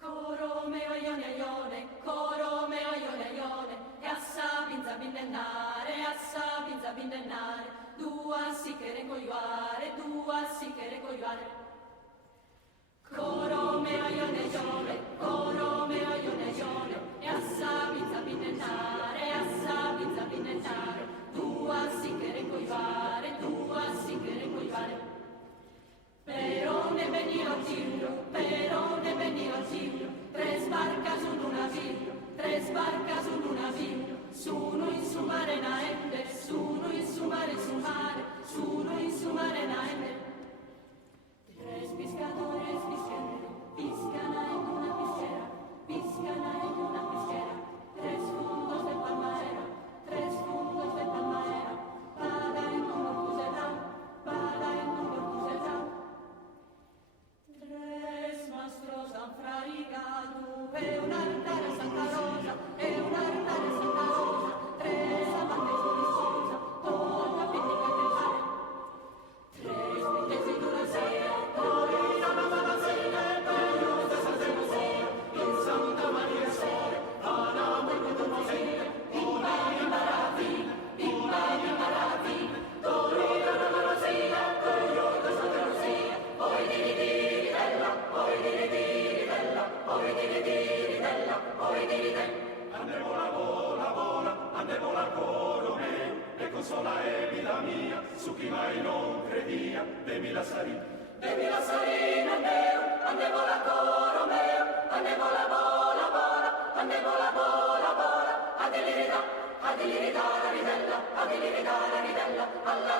Coro meo ione ione, coro meo ione ione, e assa binza binnennare, dua sichere cogliare. Coro meo ione ione, coro meo ione ione, e assa binza binnennare, dua sichere cogliare. Però ne veniva Giulio, tres barcas un navio, suno in su mare naende, suno in su mare, naende. Tres pescadores piscan en una piscera, tres fundos de palmaera, para en un bortusetà. Tres mastros han fraigado, e un'altare a Santa Rosa, tres amantes di sposa, tutta pittica che fare. Tres pitesi d'una sera, poi alla Malazzina, per Santa Lucia, in Santa Maria Sole, anamo in Dumoseia, pimba di maravina, torina alla Malazzina, per Santa Lucia, poi di bella, poi di bella. Andevo la coro meo, e consola e vita mia, su chi mai non credia, devi la salina meo, andevo la coro meo, andevo la bola, adilirida la ridella, alla